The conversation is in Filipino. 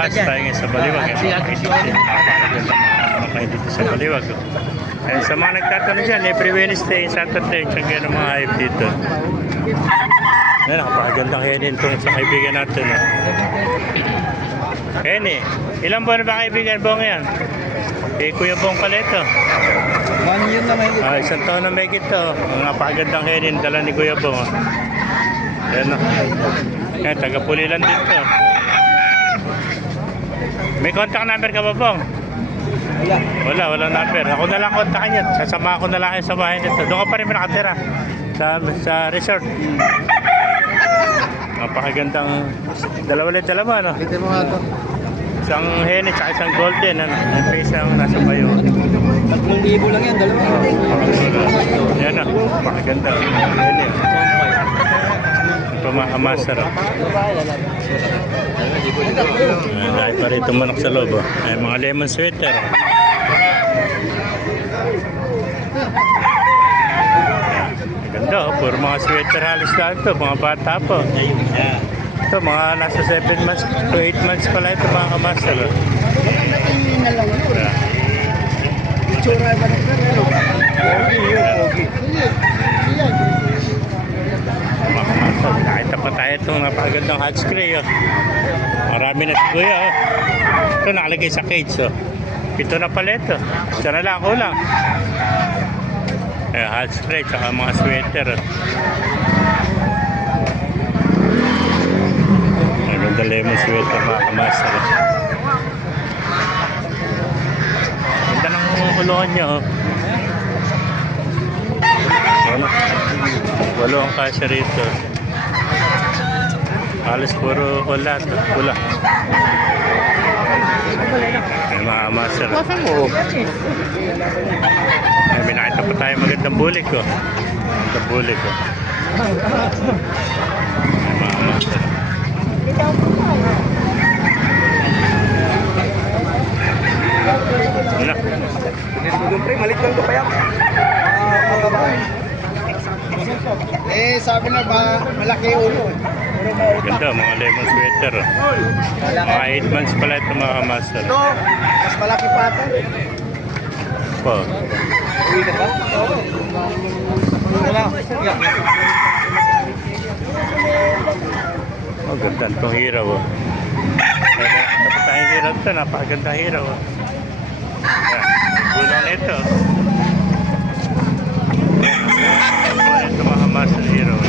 mas tayo ngayon sa Baliwag. Okay, dito sa Baliwag. And sa mga nagtatanong dyan, every Wednesday, Saturday, tsaka yan ang mga hype dito. Ayan, nakapagandang Henny itong sa kaibigan natin. Henny, ilang buwan na ba kaibigan Bong yan? Kuya Bong pala ito. 1 year na may Isang taon na may ito. Ang napakagandang Henny, dala ni Kuya Bong. Ayan o. Ayan, taga-Pulilan dito. May contact number ka ba Bong? Walang number. Ako na lang kontakin yan. Sasama ko na lang kayo sa bahay nito. Doon ka pa rin nakatira. Sa resort. Napakagandang dalawa, no? Ito mo nga ito. Isang Henny at isang golden, ano? Yung face ang nasa bayo. 3,000 lang yan, dalawa. Yan na, napakaganda. Henny. Pamahamasar. Dahil pa rito manok sa loob. Ay, mga lemon sweater. Ganda, puro mga sweater halos lahat ito. Mga bata po. Ito, mga nasa 7 months to 8 months pala ito mga kamasal. Itsura ba ng ano? Pogi. Nakita pa tayo itong napakagandang hot spray. Marami na si Kuya. Ito nakalagay sa cage. Ito na pala ito. Ito na lang kulang. Hot spray tsaka mga sweater. Maganda lemon sweater mga kamasal. Ganda ng kulungan niya. Walo ang kasya rito. Halos puro ulat. Pula. Ay, mga master. Ay, binakita pa tayo magandang bulik ko. Magandang bulik ko. Ay, mga master. Ano? Malit lang ito kaya. Sabi na ba, malaki ulo. Ganda, mga lemon sweater. Mga 8 months pala ito mga kamaster. Ito, mas malaki pa ito. Po. Uwi ka ba? Wala. Oh, ganda itong hiraw. Dapat tayong hiraw ito, napakaganda hiraw. Yan, gulang nito. Ito mga kamaster hiraw.